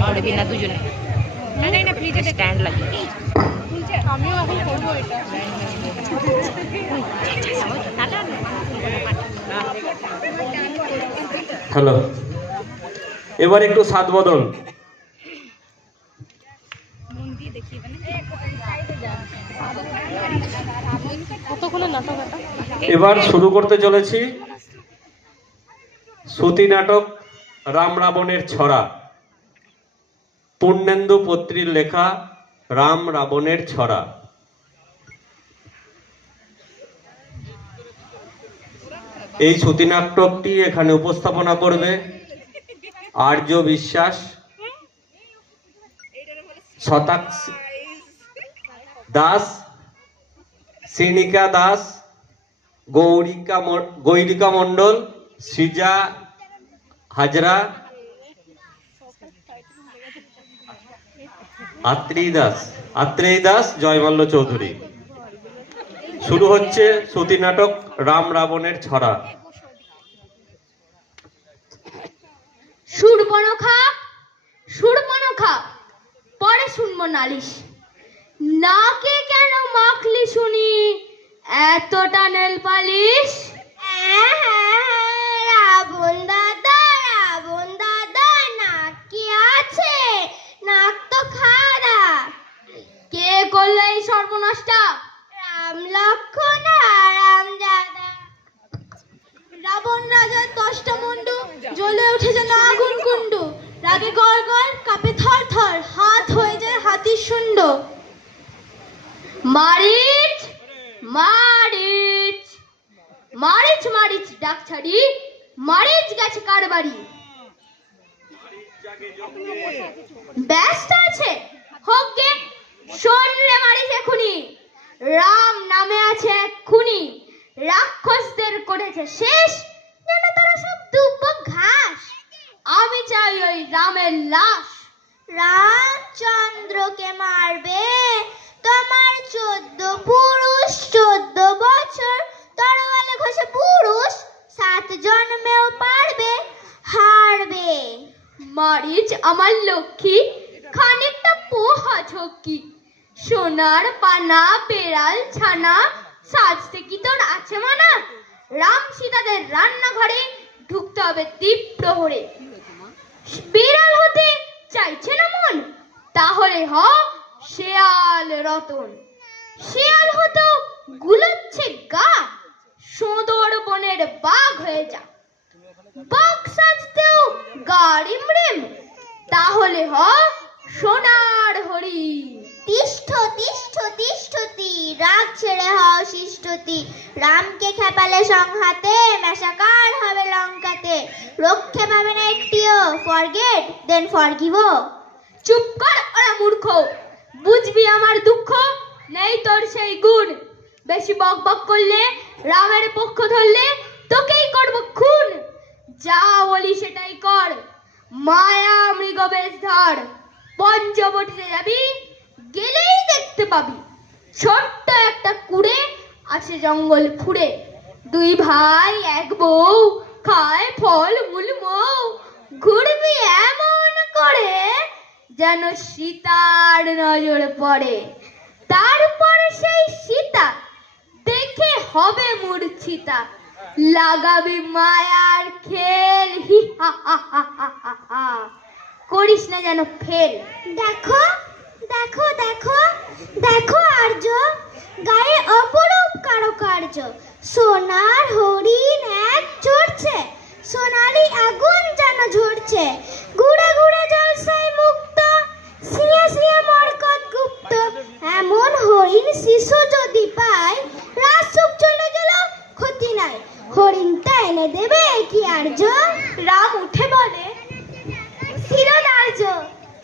করবি না দুজনে? না ফ্রিজে স্ট্যান্ড লাগিয়ে আমিও এখন করবো এটা। হ্যালো, এবার একটু স্বাদ বদল। এবার শুরু করতে চলেছি শ্রুতি নাটক রাম রাবণের ছড়া। পূর্ণেন্দু পত্রীর লেখা রাম রাবণের ছড়া। এই শ্রুতি নাটকটি এখানে উপস্থাপনা করবে আর্য বিশ্বাস, শতাক্ষী দাস, শ্রীনিকা দাস, গৌরিকা মণ্ডল, সৃজা হাজরা, আত্রেয়ী দাস, জয়মাল্য চৌধুরী। শুরু হচ্ছে শ্রুতি নাটক রাম রাবণের ছড়া। সুরবনখা পরে শুনবো নালিশ। নাকে কেন মাখলি শুনি এতটা নেল পালিশ? রাবণ দাদা নাক কি আছে? নাক তো খাড়া। কে করলো এই সর্বনাশটা? রাম লক্ষ্মণ রামজাদা। রাবণ রাজার 10টা মুন্ডু, জ্বলে উঠে যেন আগুন কুণ্ডু। রাগে গড় গড়, কাঁপে থর থর, হাত হয়ে যায় হাতির শুন্ড। মারিচ মারিচ মারিচ মারিচ ডাক ছাড়ি, মারিচ গেছে কার বাড়ি? ব্যস্ত আছে হোক গে, শোন রে মারিচ এখুনি। রাম নামে আছে এক খুনি, রাক্ষসদের করেছে শেষ, যেন তারা সব দুব্ব ঘাস। আমি চাই ওই রামের লাশ। রামচন্দ্রকে মারবে তোমার 14 পুরুষ, 14 বছর তরোয়ালে ঘষে পুরুষ, 7 জন্মেও পারবে হারবে। মারিচ আমার লক্ষ্মী, খানিকটা পোহা ঝক্কি। সোনার পানা বেড়াল ছানা, সাজতে কি তোর আছে মানা? রাম সীতাদের রান্নাঘরে ঢুকতে হবে দ্বীপ্রহরে। বিড়াল হতে চাইছে না মন, তাহলে হ শেয়াল রতন। শেয়াল হতো গুলোচ্ছে গা, সোঁদর বনের বাঘ হয়ে যা। বাঘ সাজতেও গাড়িম রেম, তাহলে হ সোনার হরিণ। তিষ্ঠতি রাগ ছেড়ে হও শিষ্টতি। রামকে খেপালে সংহাতে, মেশাকার হবে লঙ্কাতে। রক্ষে পাবে না একটিও, ফরগেট দেন ফরগিভ। চুপ কর ওরা মূর্খ, বুঝবি আমার দুঃখ নেই তোর সেই গুণ। বেশি বক বক করলে, রামের পক্ষ ধরলে তোকেই করব খুন। যা বলি সেটাই কর, মায়া মৃগ বেশ ধর। পঞ্চবটিতে যাবি, গেলেই দেখতে পাবি ছোট্ট একটা কুড়ে আছে জঙ্গল ফুড়ে। 2 ভাই 1 বউ, খায় ফল মূল মৌ। ঘুরবি এমন করে যেন সীতার নজর পড়ে। তারপরে সেই সীতা দেখে হবে মূর্ছিতা। লাগাবি মায়ার খেল, হি হা হা হা হা হা। করিস না যেন ফেল। দেখো দেখো দেখো দেখো আর্য, গায়ে অপরূপ কারুকার্য। সোনার হরিণ এক চড়ছে, সোনালি আগুন যেন ঝরছে। গুড়ে গুড়ে জলসায় মুক্ত, সিঁয়ে সিঁয়ে মরকত গুপ্ত। এমন হরিণ শিশু যদি পায়, রাজসুখ চলে গেল ক্ষতি নাই। হরিণটা এনে দেবে কি আর্য? রাম উঠে বলে, শিরোধার্য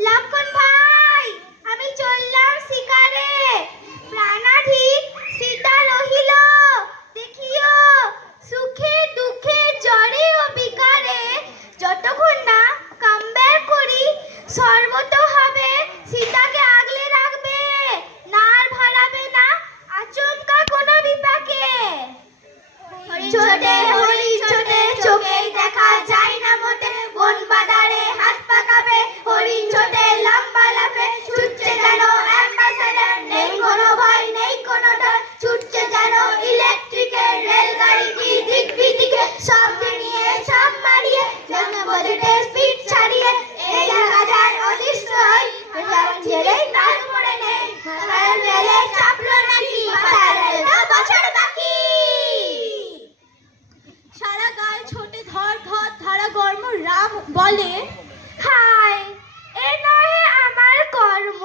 লক্ষণ ভাই, আমি চললাম শিকারে। প্রাণাধিক সীতা রহিল দেখিও, সুখে দুঃখে জ্বরে ও বিকারে। যতক্ষণ না কামব্যাক করি, সর্বত হবে সীতাকে আগলে রাখবে। নার ভাড়াবে না আচমকা কোনো বিপাকে। ছোটে হরি ছোটে, চোখেই দেখা যায় না মোটে। বন বাদারে বলে, হায় এ নহে আমার কর্ম,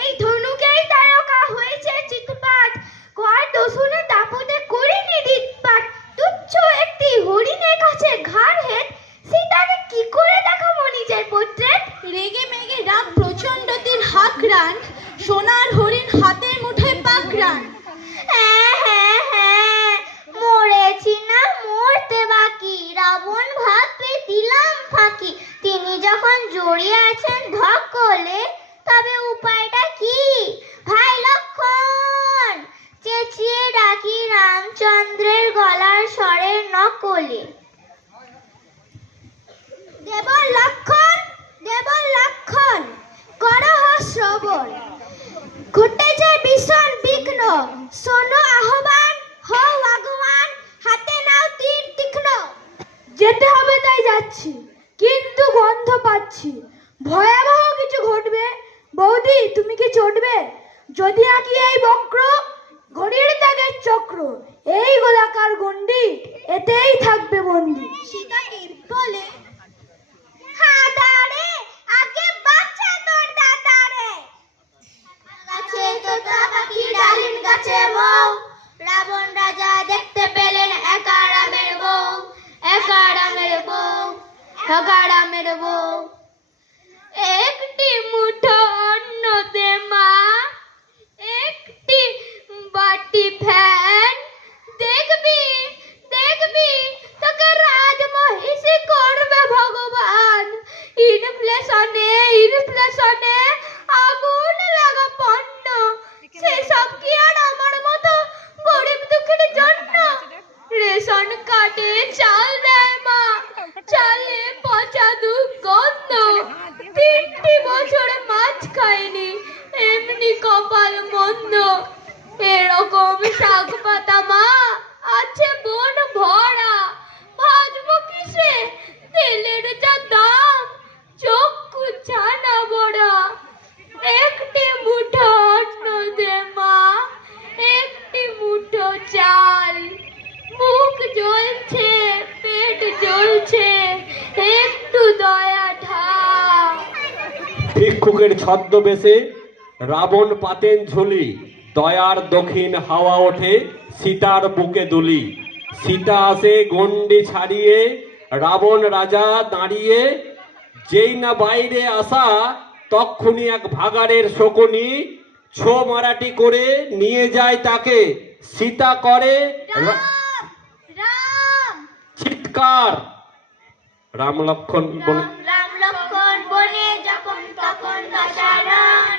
এই ধনুকেই তারকা হয়েছে চিৎপাত, কর দোষণে দাপটে করিনি দিতপাত, তুচ্ছ একটি হরিণের কাছে ঘাড় হেট, সীতাকে কি করে দেখাবো নিজের পোর্ট্রেট। রেগে মেগে রাম প্রচন্ড তীর হাঁকড়ান, সোনার হরিণ হাতের মুঠোয় পাকড়ান। হ্যাঁ হ্যাঁ হ্যাঁ, মরেছি না মরতে বাকি, রাবণ ভাববে দিলাম ফাঁকি, তিনি যখন জড়িয়ে আছেন ধকলে, তবে উপায়টা কি? ভাই লক্ষণ, চেঁচিয়ে ডাকি রামচন্দ্রের গলার স্বরের নকলে। দেবর লক্ষণ, করহ শ্রবণ, ঘটেছে ভীষণ বিঘ্ন, শোনো আহ্বান, হও আগুয়ান, হাতে নাও তীর তীক্ষ্ণ। যেতে হবে তাই যাচ্ছি, কিন্তু গন্ধ পাচ্ছি, ভয়াবহ কিছু ঘটবে। বৌদি তুমি কি চটবে? যদি আঁকি এই বক্র, ঘড়ির দাগের চক্র, এই গোলাকার গণ্ডি, এতেই থাকবে বন্দি। সীতা বলে, হাদারে আগে বাঁচা তোর দাদারে। গাছে তোতা পাখি ডালিম গাছে বউ, রাবণ রাজা দেখতে পেলেন একা রামের বউ, একা রামের বউ, একা রামের বউ। একটি মুঠো অন্ন দে মা, একটি বাটি ফ্যান, দেখবি দেখবি তোকে রাজমহিষী করবে ভগবান। ইনফ্লেশনে আগুন লাগা পণ্য, সেসব কি আর আমার মতো গরিব দুঃখীর জন্য। রেশন কার্ডে চাল দেয় মা, চালে পচা দুর্গন্ধ, 3টি বছর মাছ খাইনি, এমনি কপাল মন্দ। এরকম শাক পাতা মা আছে বন ভরা, ভাজবো কিসে তেলের যা দাম, চক্ষু ছানা বড়া। একটি মুঠো অন্ন দে মা, একটি মুঠো চাল, মুখ জ্বলছে পেট জ্বলছে, একটু দয়া ঢাল। ভিক্ষুকের ছদ্মবেশে রাবণ পাতেন ঝুলি, দয়ার দক্ষিণ হাওয়া ওঠে সীতার বুকে দুলি। সীতা আসে গণ্ডি ছাড়িয়ে, রাবণ রাজা দাঁড়িয়ে, যেই না বাইরে আসা তক্ষুনি এক ভাগাড়ের শকুনি, ছো মারাটি করে নিয়ে যায় তাকে। সীতা করে রাম চিৎকার, রাম লক্ষণ বনে রাম লক্ষণ বনে যখন তখন দশানন,